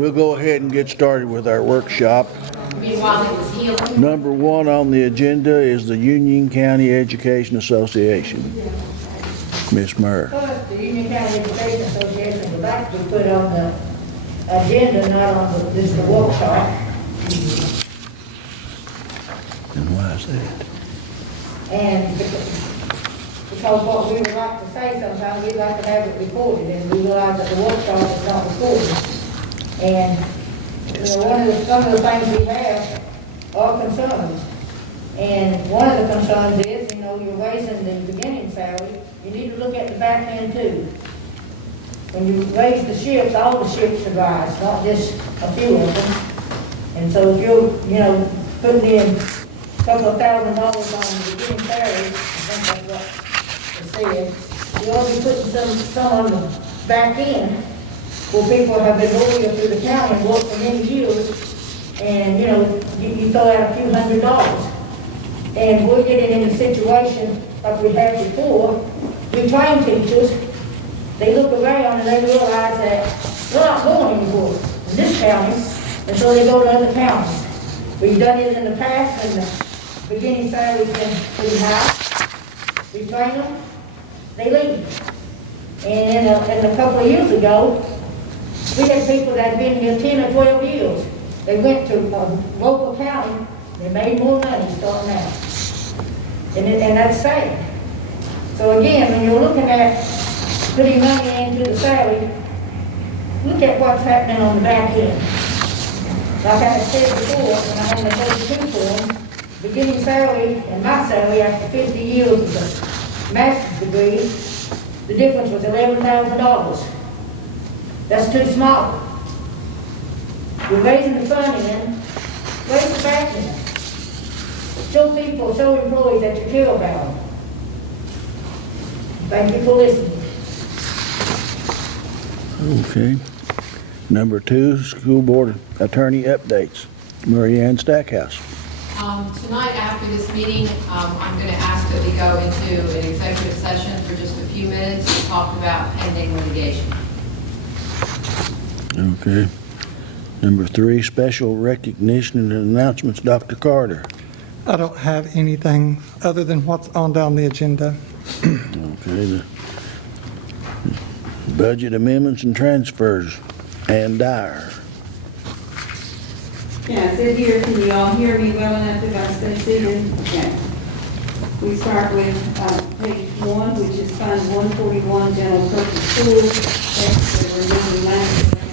we'll go ahead and get started with our workshop. Meanwhile, he was healing. Number one on the agenda is the Union County Education Association. Ms. Murr. First, the Union County Education Association would like to put on the agenda, not on the workshop. And why is that? And because what we would like to say sometimes, we'd like to have it recorded, and we realize that the workshop is not recorded. And, some of the things we have are concerns. And one of the concerns is, you're raising the beginning salary, you need to look at the back end too. When you raise the shifts, all the shifts should rise, not just a few of them. And so if you're, putting in a couple of $1,000 on the beginning salary, I think that's what it said, you ought to be putting some on the back end where people have been loyal through the county and worked for many years, and, you throw out a few $100s. And we're getting in a situation like we had before. We train teachers, they look around and they realize that we're not going anywhere in this county, and so they go to other counties. We've done it in the past, and the beginning salary's been pretty high. We train them, they leave. And a couple of years ago, we had people that had been here 10 or 12 years. They went to a local county, they made more money starting out. And that's sad. So again, when you're looking at putting money into the salary, look at what's happening on the back end. Like I had said before, when I had the 32 form, beginning salary and my salary after 50 years of a master's degree, the difference was $11,000. That's too small. We're raising the front end, raise the back end. Show people, show employees that you care about them. Thank you for listening. Okay. Number two, school board attorney updates. Mary Ann Stackhouse. Tonight, after this meeting, I'm going to ask that we go into an executive session for just a few minutes to talk about pending litigation. Okay. Number three, special recognition and announcements. Dr. Carter. I don't have anything other than what's on down the agenda. Okay. The budget amendments and transfers. Ann Dyer. Yeah, I sit here, can you all hear me well enough if I stay seated? Okay. We start with page 1, which is Fund 141, General Purpose Schools. That's the removing money from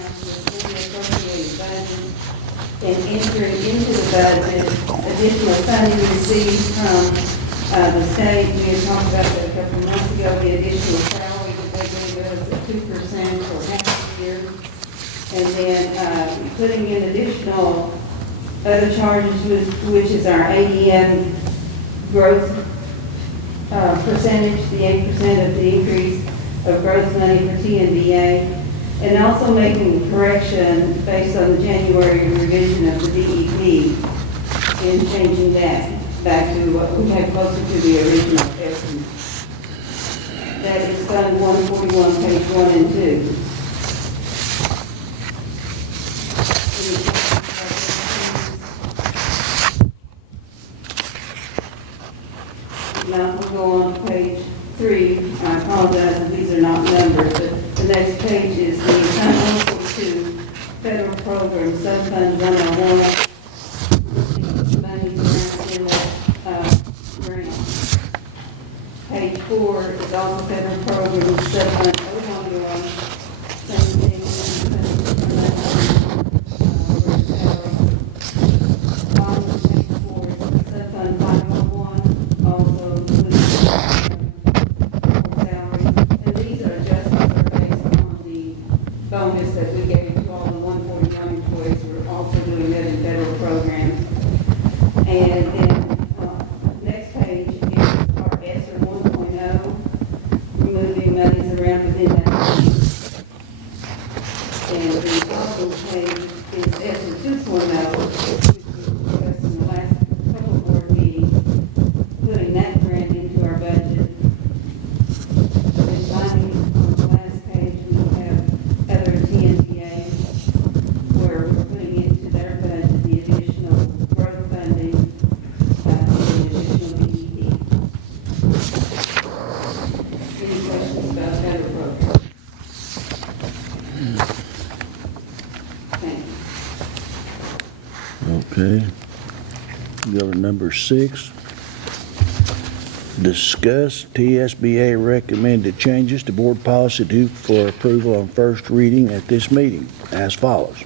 the appropriated budget and entering into the budget additional funding received from the state. We had talked about that a couple of months ago, the additional salary that they gave us at 2% for half a year. And then putting in additional other charges, which is our ADM growth percentage, the 8% of the increase of growth money for TNBA, and also making a correction based on the January revision of the DEP and changing that back to what we had closer to the original estimate. That is Fund 141, page 1 and 2. Now we'll go on to page 3. I apologize if these are not numbered, but the next page is the Fund 142 Federal Program Subfund 101. Money in that grant. Page 4 is also Federal Program Subfund 011. Same thing. Page 4 is Subfund 501. Also salaries, and these are adjustments are based on the bonus that we gave to all the 141 employees. We're also doing that in federal programs. And then next page is our ESSER 1.0, moving monies around within that. Okay. Go to number 6. Discuss TSBA recommended changes to board policy due for approval on first reading at this meeting as follows.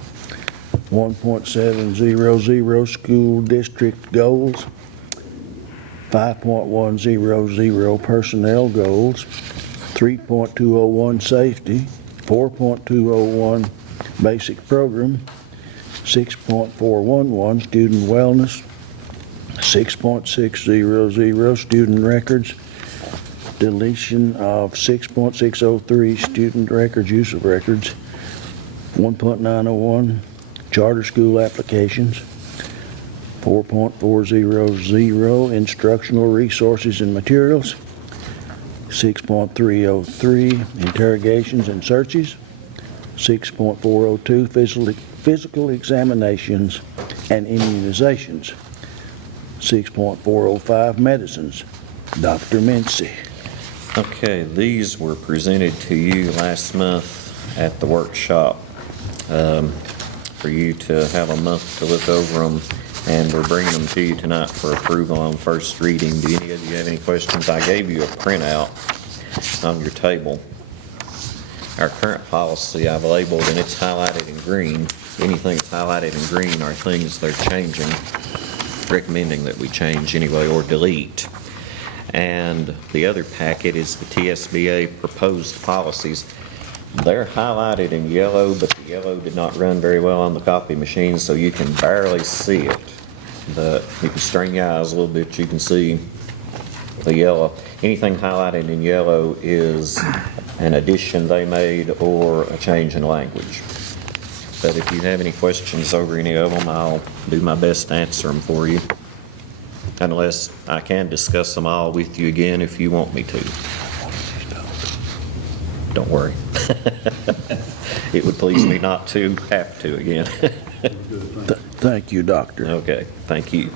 1.700 school district goals, 5.100 personnel goals, 3.201 safety, 4.201 basic program, 6.411 student wellness, 6.600 student records, deletion of 6.603 student records, use of records, 1.901 charter school applications, 4.400 instructional resources and materials, 6.303 interrogations and searches, 6.402 physical examinations and immunizations, 6.405 medicines. Dr. Mincy. Okay, these were presented to you last month at the workshop for you to have a month to look over them, and we're bringing them to you tonight for approval on first reading. Do any of you have any questions? I gave you a printout on your table. Our current policy I've labeled, and it's highlighted in green. Anything that's highlighted in green are things they're changing, recommending that we change anyway or delete. And the other packet is the TSBA proposed policies. They're highlighted in yellow, but the yellow did not run very well on the copy machine, so you can barely see it. But you can strain your eyes a little bit, you can see the yellow. Anything highlighted in yellow is an addition they made or a change in language. But if you have any questions over any of them, I'll do my best to answer them for you. Unless I can discuss them all with you again if you want me to. Don't worry. It would please me not to have to again. Thank you, Doctor. Okay, thank you.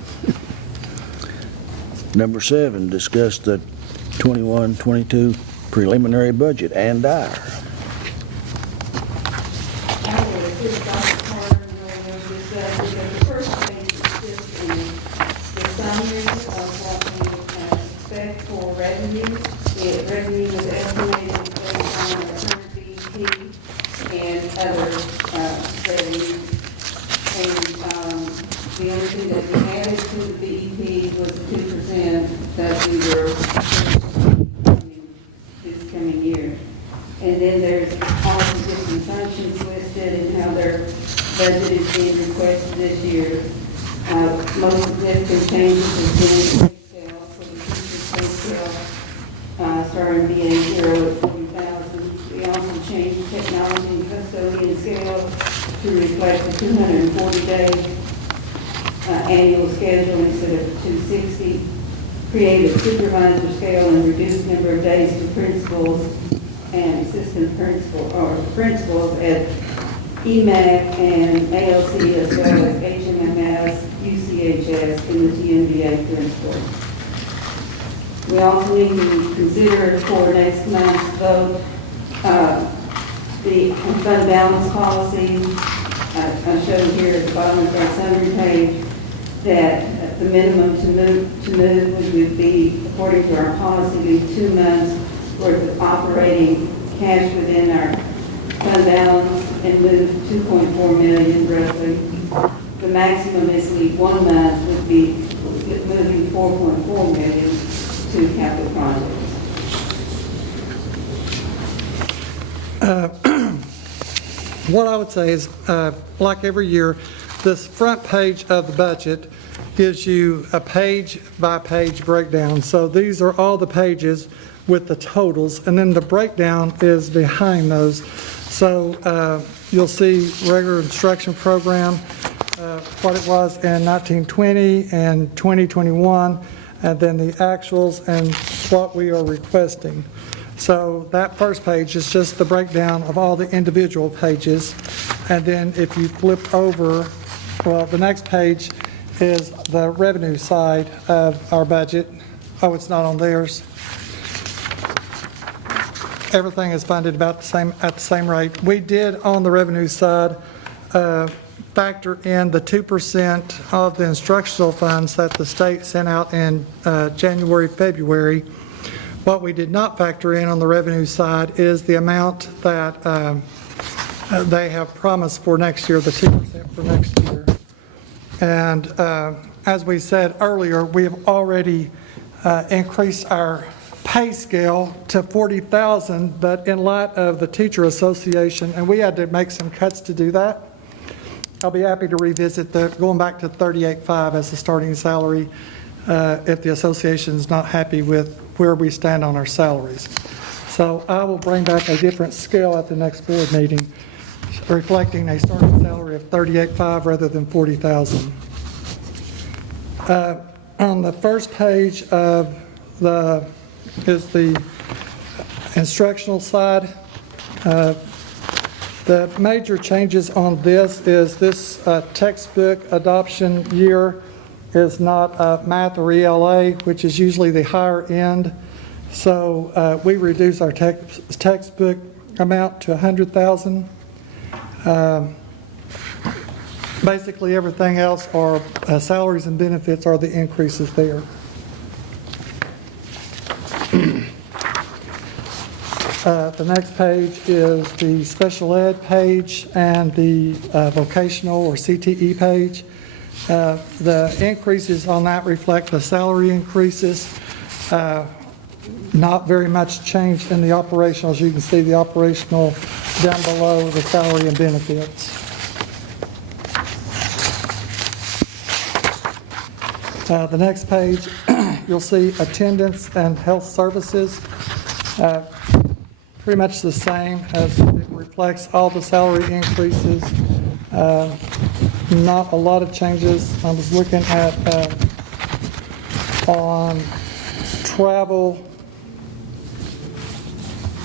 Number 7, discuss the 21-22 preliminary budget and our. The first page is just the summary of what we expect for revenue. The revenue was estimated based on the current DEP and other revenue. And the only thing that we added to the DEP was the 2% that we were this coming year. And then there's all the different functions listed and how their budget is being requested this year. Most significant changes has been the pay scale, for the teacher's pay scale, starting BA 0 at 40,000. We also changed technology and custodian scale to reflect the 240-day annual schedule instead of 260. Created supervisor scale and reduced number of days to principals and assistant principals at EMAC and ALC as well as HMMS, UCHS, and the TMBA principals. We also need to consider for next month's vote the fund balance policy. I showed here at the bottom of our summary page that the minimum to move would be, according to our policy, be 2 months worth of operating cash within our fund balance and move 2.4 million roughly. The maximum is 1 month would be moving 4.4 million to capital projects. What I would say is, like every year, this front page of the budget gives you a page-by-page breakdown. So these are all the pages with the totals, and then the breakdown is behind those. So you'll see regular instruction program, what it was in 1920 and 2021, and then the actuals and what we are requesting. So that first page is just the breakdown of all the individual pages. And then if you flip over, well, the next page is the revenue side of our budget. Oh, it's not on theirs. Everything is funded about the same, at the same rate. We did on the revenue side factor in the 2% of the instructional funds that the state sent out in January, February. What we did not factor in on the revenue side is the amount that they have promised for next year, the 2% for next year. And as we said earlier, we have already increased our pay scale to $40,000, but in light of the teacher association, and we had to make some cuts to do that, I'll be happy to revisit going back to $38,500 as the starting salary if the association is not happy with where we stand on our salaries. So I will bring back a different scale at the next board meeting, reflecting a starting salary of $38,500 rather than $40,000. On the first page of is the instructional side. The major changes on this is this textbook adoption year is not math or ELA, which is usually the higher end. So we reduce our textbook amount to $100,000. Basically, everything else are salaries and benefits are the increases there. The next page is the special ed page and the vocational or CTE page. The increases on that reflect the salary increases. Not very much change in the operational. As you can see, the operational down below the salary and benefits. The next page, you'll see attendance and health services. Pretty much the same, as it reflects all the salary increases. Not a lot of changes. I was looking at on travel.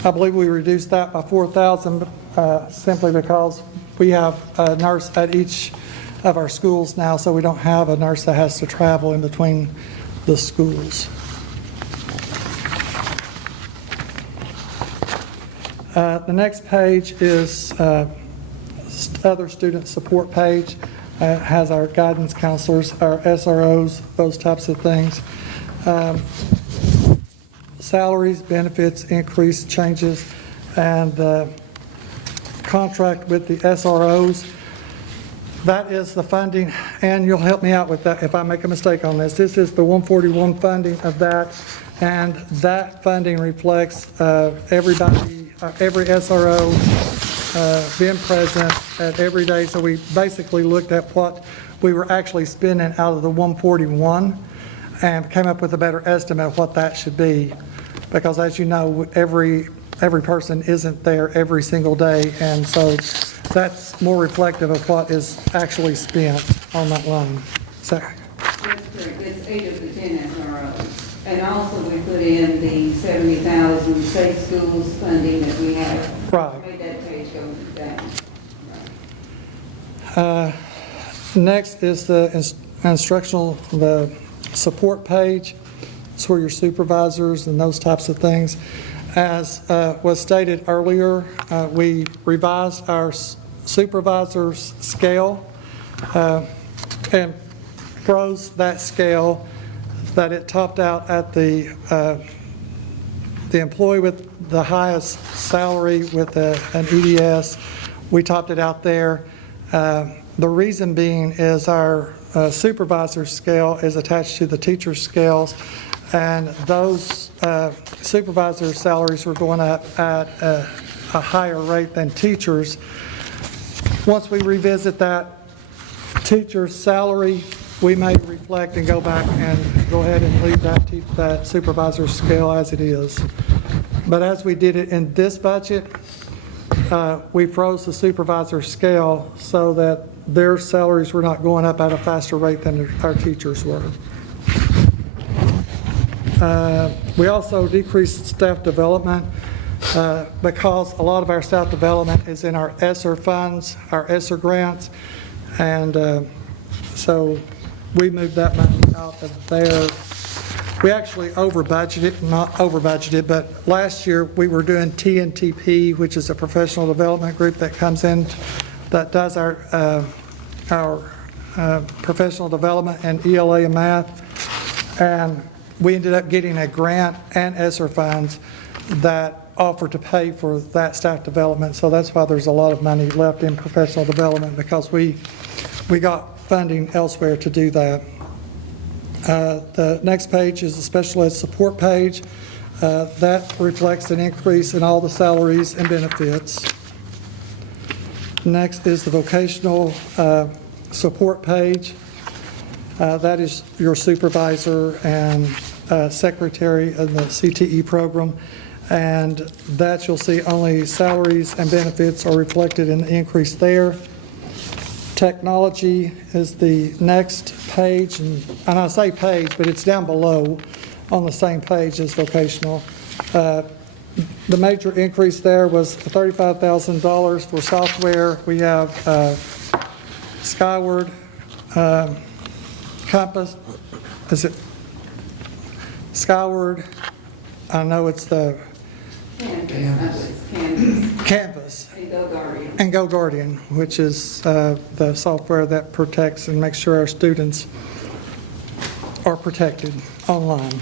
I believe we reduced that by $4,000 simply because we have a nurse at each of our schools now, so we don't have a nurse that has to travel in between the schools. The next page is other student support page. It has our guidance counselors, our SROs, those types of things. Salaries, benefits, increase changes, and contract with the SROs. That is the funding, and you'll help me out with that if I make a mistake on this. This is the 141 funding of that, and that funding reflects everybody, every SRO being present at every day. So we basically looked at what we were actually spending out of the 141 and came up with a better estimate of what that should be. Because as you know, every person isn't there every single day, and so that's more reflective of what is actually spent on that loan. So, That's correct, it's 8 of the 10 SROs. And also we put in the 70,000 safe schools funding that we have. Right. Made that page go down. next is the instructional, the support page. It's where your supervisors and those types of things. As was stated earlier, we revised our supervisor's scale and froze that scale that it topped out at the employee with the highest salary with an EDS. We topped it out there. The reason being is our supervisor scale is attached to the teacher scales, and those supervisor salaries were going up at a higher rate than teachers. Once we revisit that teacher's salary, we may reflect and go back and go ahead and leave that supervisor scale as it is. But as we did it in this budget, we froze the supervisor scale so that their salaries were not going up at a faster rate than our teachers were. We also decreased staff development because a lot of our staff development is in our ESSER funds, our ESSER grants, and so we moved that money out of there. We actually over budgeted, not over budgeted, but last year we were doing TNTP, which is a professional development group that comes in, that does our our professional development and ELA and math. And we ended up getting a grant and ESSER funds that offer to pay for that staff development. So that's why there's a lot of money left in professional development, because we got funding elsewhere to do that. The next page is the special ed support page. That reflects an increase in all the salaries and benefits. Next is the vocational support page. That is your supervisor and secretary in the CTE program. And that you'll see only salaries and benefits are reflected in the increase there. Technology is the next page, and I say page, but it's down below on the same page as vocational. The major increase there was $35,000 for software. We have Skyward, Compass, is it Skyward? I know it's the Canvas. And GoGuardian, which is the software that protects and makes sure our students are protected online.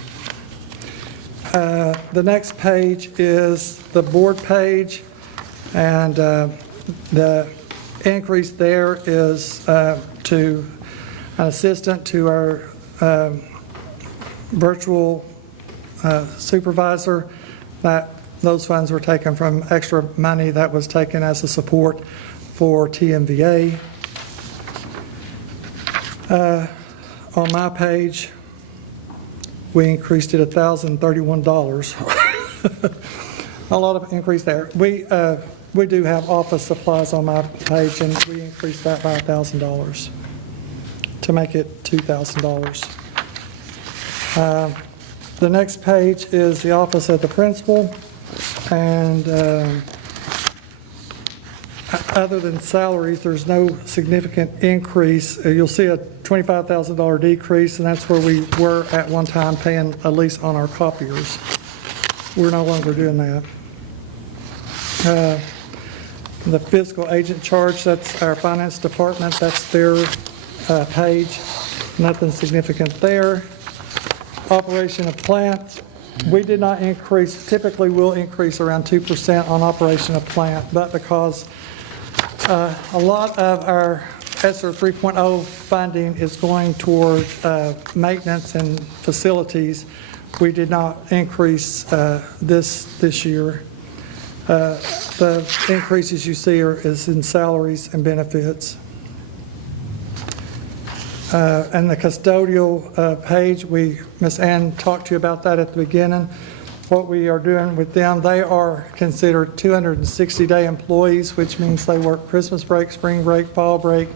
The next page is the board page, and the increase there is to an assistant to our virtual supervisor. Those funds were taken from extra money that was taken as a support for TMVA. On my page, we increased it $1,031. A lot of increase there. We do have office supplies on my page, and we increased that by $1,000 to make it $2,000. The next page is the office of the principal. And other than salaries, there's no significant increase. You'll see a $25,000 decrease, and that's where we were at one time paying a lease on our copiers. We're no longer doing that. The fiscal agent charge, that's our finance department. That's their page. Nothing significant there. Operation of plant. We did not increase, typically we'll increase around 2% on operation of plant, but because a lot of our ESSER 3.0 funding is going toward maintenance and facilities, we did not increase this year. The increases you see is in salaries and benefits. And the custodial page, Ms. Ann talked to you about that at the beginning. What we are doing with them, they are considered 260-day employees, which means they work Christmas break, spring break, fall break,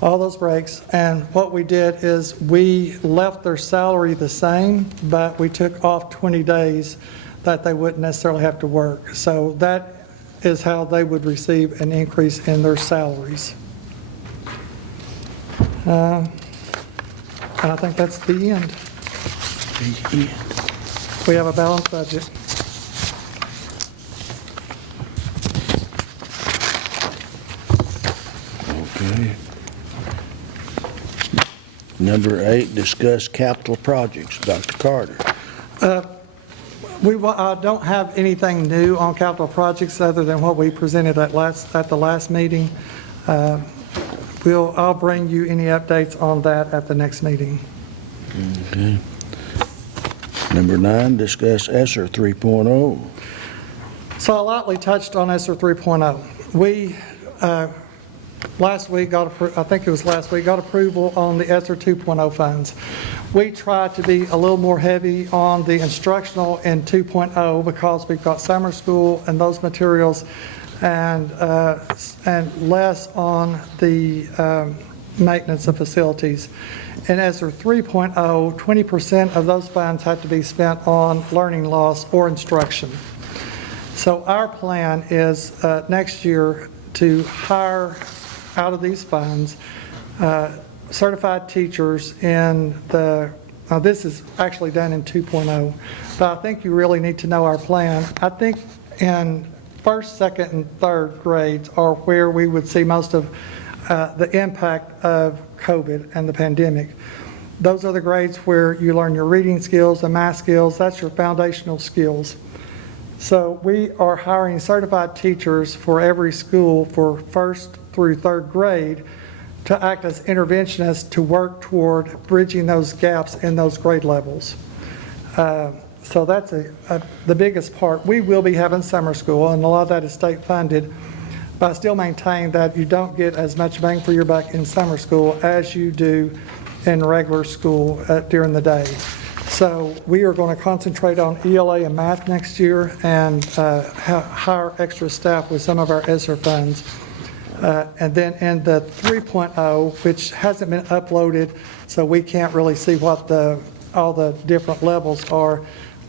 all those breaks. And what we did is we left their salary the same, but we took off 20 days that they wouldn't necessarily have to work. So that is how they would receive an increase in their salaries. And I think that's the end. We have a balanced budget. Okay. Number 8, discuss capital projects. Dr. Carter. I don't have anything new on capital projects other than what we presented at the last meeting. I'll bring you any updates on that at the next meeting. Okay. Number 9, discuss ESSER 3.0. So I lightly touched on ESSER 3.0. We, last week, got approval on the ESSER 2.0 funds. We try to be a little more heavy on the instructional in 2.0 because we've got summer school and those materials, and less on the maintenance of facilities. In ESSER 3.0, 20% of those funds have to be spent on learning loss or instruction. So our plan is next year to hire out of these funds certified teachers in this is actually done in 2.0, but I think you really need to know our plan. I think in first, second, and third grades are where we would see most of the impact of COVID and the pandemic. Those are the grades where you learn your reading skills and math skills. That's your foundational skills. So we are hiring certified teachers for every school for 1st through 3rd grade to act as interventionists to work toward bridging those gaps in those grade levels. So that's the biggest part. We will be having summer school, and a lot of that is state funded, but I still maintain that you don't get as much bang for your buck in summer school as you do in regular school during the day. So we are going to concentrate on ELA and math next year and hire extra staff with some of our ESSER funds. And then in the 3.0, which hasn't been uploaded, so we can't really see what all the different levels are,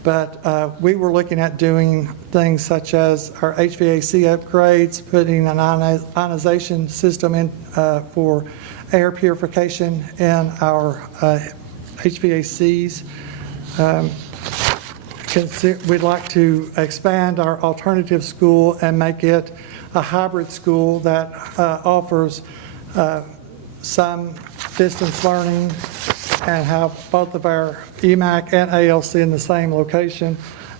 but we were looking at doing things such as our HVAC upgrades, putting an ionization system in for air purification in our HVACs. We'd like to expand our alternative school and make it a hybrid school that offers some distance learning and have both of our EMAC and ALC in the same location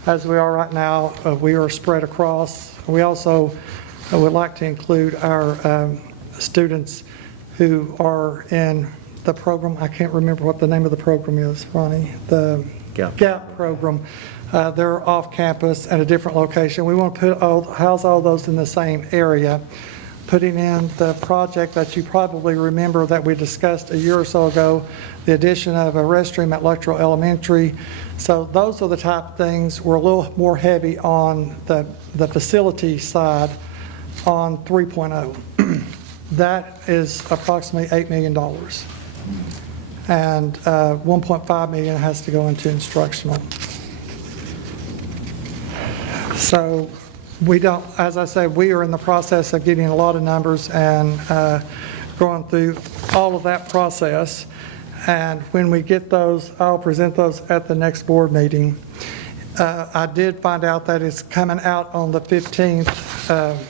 as we are right now. We are spread across. We also would like to include our students who are in the program. I can't remember what the name of the program is, Ronnie. The GAP program. They're off campus at a different location. We want to house all those in the same area. Putting in the project that you probably remember that we discussed a year or so ago, the addition of a restroom at Luttrell Elementary. So those are the type of things. We're a little more heavy on the facility side on 3.0. That is approximately $8 million. And $1.5 million has to go into instructional. So we don't, as I said, we are in the process of getting a lot of numbers and going through all of that process. And when we get those, I'll present those at the next board meeting. I did find out that it's coming out on the 15th.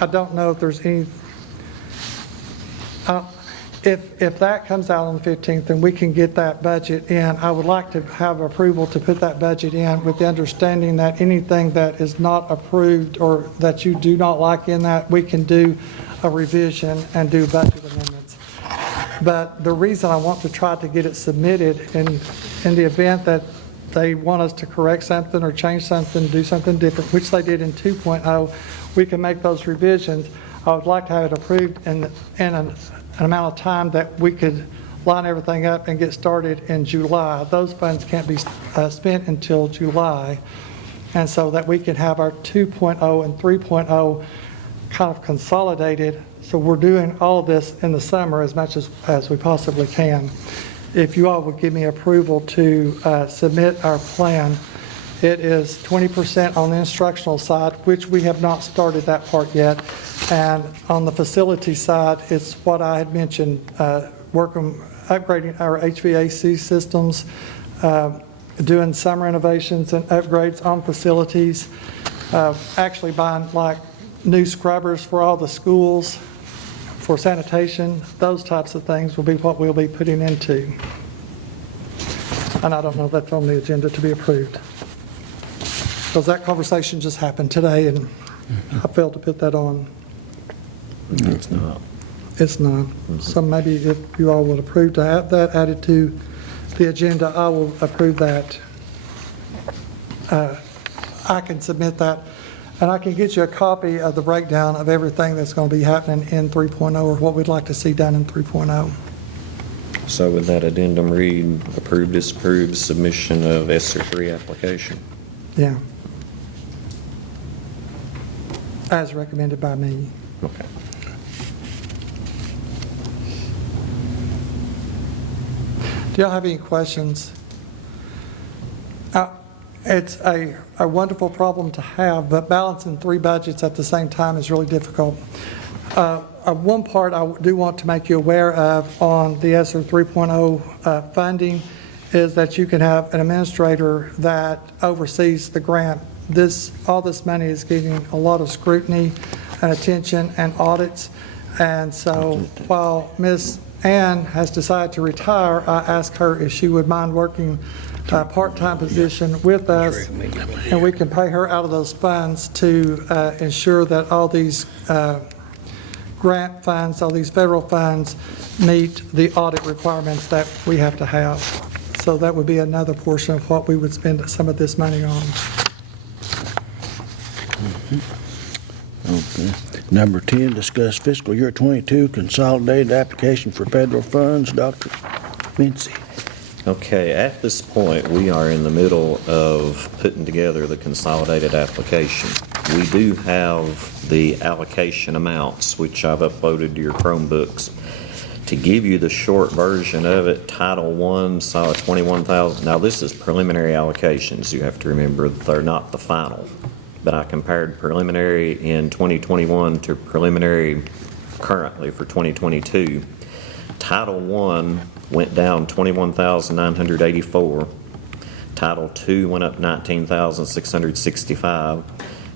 I don't know if there's any, if that comes out on the 15th, then we can get that budget in. I would like to have approval to put that budget in with the understanding that anything that is not approved or that you do not like in that, we can do a revision and do budget amendments. But the reason I want to try to get it submitted in the event that they want us to correct something or change something, do something different, which they did in 2.0, we can make those revisions. I would like to have it approved in an amount of time that we could line everything up and get started in July. Those funds can't be spent until July. And so that we can have our 2.0 and 3.0 kind of consolidated. So we're doing all of this in the summer as much as we possibly can. If you all would give me approval to submit our plan, it is 20% on the instructional side, which we have not started that part yet. And on the facility side, it's what I had mentioned, upgrading our HVAC systems, doing some renovations and upgrades on facilities, actually buying like new scrubbers for all the schools, for sanitation. Those types of things will be what we'll be putting into. And I don't know if that's on the agenda to be approved, because that conversation just happened today and I failed to put that on. It's not. It's not. So maybe if you all would approve to have that added to the agenda, I will approve that. I can submit that, and I can get you a copy of the breakdown of everything that's going to be happening in 3.0 or what we'd like to see done in 3.0. So would that addendum read, approve, disapprove submission of ESSER 3 application? Yeah. As recommended by me. Okay. Do y'all have any questions? It's a wonderful problem to have, but balancing 3 budgets at the same time is really difficult. One part I do want to make you aware of on the ESSER 3.0 funding is that you can have an administrator that oversees the grant. All this money is getting a lot of scrutiny and attention and audits. And so while Ms. Ann has decided to retire, I asked her if she would mind working a part-time position with us, and we can pay her out of those funds to ensure that all these grant funds, all these federal funds meet the audit requirements that we have to have. So that would be another portion of what we would spend some of this money on. Okay. Number 10, discuss fiscal year 22 consolidated application for federal funds. Dr. Mincy. Okay, at this point, we are in the middle of putting together the consolidated application. We do have the allocation amounts, which I've uploaded to your Chromebooks. To give you the short version of it, Title I saw 21,000. Now, this is preliminary allocations. You have to remember that they're not the final. But I compared preliminary in 2021 to preliminary currently for 2022. Title I went down 21,984. Title II went up 19,665.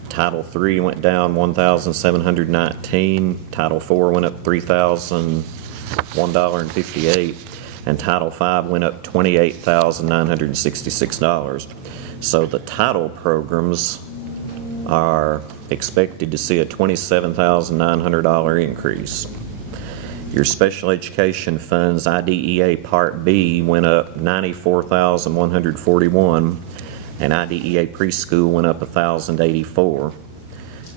Title III went down 1,719. Title IV went up $3,001.58. And Title V went up $28,966. So the title programs are expected to see a $27,900 increase. Your special education funds, IDEA Part B, went up $94,141, and IDEA preschool went up $1,084.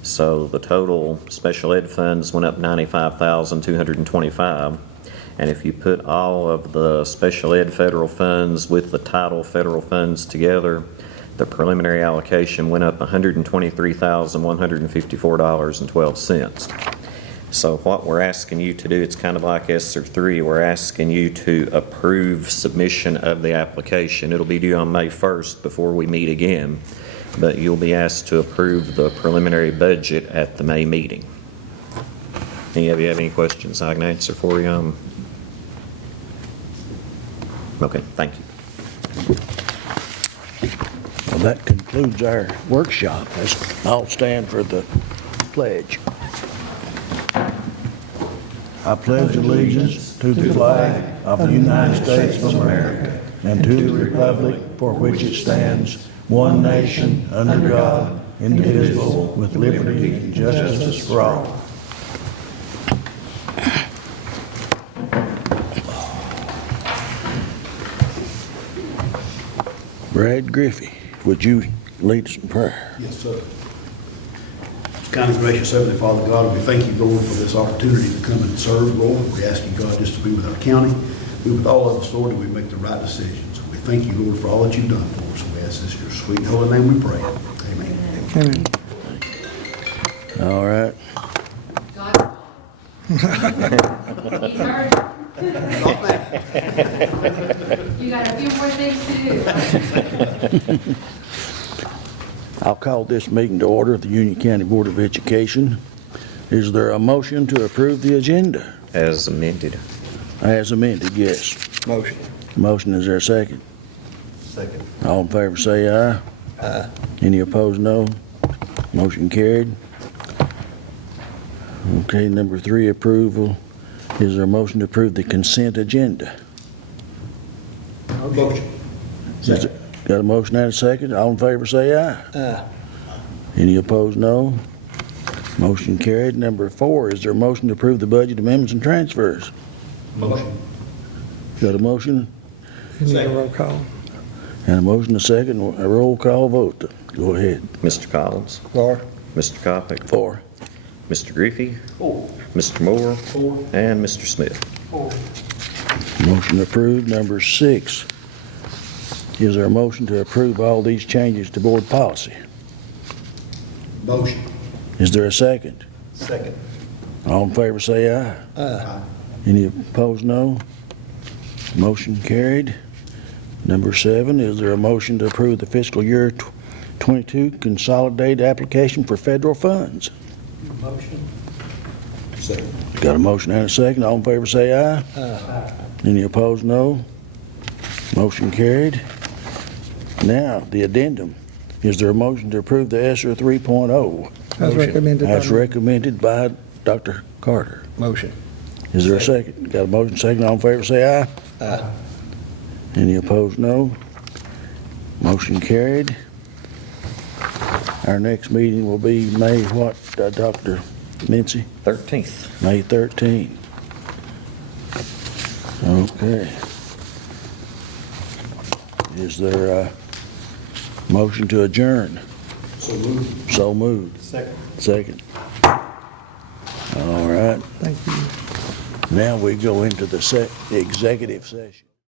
So the total special ed funds went up $95,225. And if you put all of the special ed federal funds with the title federal funds together, the preliminary allocation went up $123,154.12. So what we're asking you to do, it's kind of like ESSER 3, we're asking you to approve submission of the application. It'll be due on May 1st before we meet again, but you'll be asked to approve the preliminary budget at the May meeting. Any of you have any questions I can answer for you? Okay, thank you. Well, that concludes our workshop. Let's all stand for the pledge. I pledge allegiance to the flag of the United States of America and to the republic for which it stands, one nation, under God, indivisible, with liberty and justice for all. Brad Griffey, would you lead us in prayer? Yes, sir. Kind of gracious Heavenly Father God, we thank you, Lord, for this opportunity to come and serve, Lord. We ask you, God, just to be with our county, be with all of us, Lord, and we make the right decisions. We thank you, Lord, for all that you've done for us. We ask this in your sweet and holy name we pray. Amen. Amen. All right. God. He heard. You got a few more things to do. I'll call this meeting to order of the Union County Board of Education. Is there a motion to approve the agenda? As amended. As amended, yes. Motion. Motion, is there a second? Second. All in favor say aye. Aye. Any opposed, no. Motion carried. Okay, number 3, approval. Is there a motion to approve the consent agenda? Motion. Is it- Got a motion and a second? All in favor say aye. Aye. Any opposed, no. Motion carried. Number 4, is there a motion to approve the budget amendments and transfers? Motion. Got a motion You need a roll call. and a motion, a second, a roll call vote. Go ahead. Mr. Collins, For. Mr. Copic, 4. Mr. Griffey, 4. Mr. Moore, 4. and Mr. Smith. 4. Motion approved. Number 6, is there a motion to approve all these changes to board policy? Motion. Is there a second? Second. All in favor say aye. Aye. Any opposed, no. Motion carried. Number 7, is there a motion to approve the fiscal year 22 consolidated application for federal funds? Motion. Second. Got a motion and a second. All in favor say aye. Aye. Any opposed, no. Motion carried. Now, the addendum. Is there a motion to approve the ESSER 3.0 As recommended by as me. recommended by Dr. Carter? Motion. Is there a second? Got a motion, second, all in favor, say aye. Aye. Any opposed, no. Motion carried. Our next meeting will be May what, Dr. Mincy? 13th. May 13th. Okay. Is there a motion to adjourn? So moved. So moved. Second. Second. All right. Thank you. Now we go into the executive session.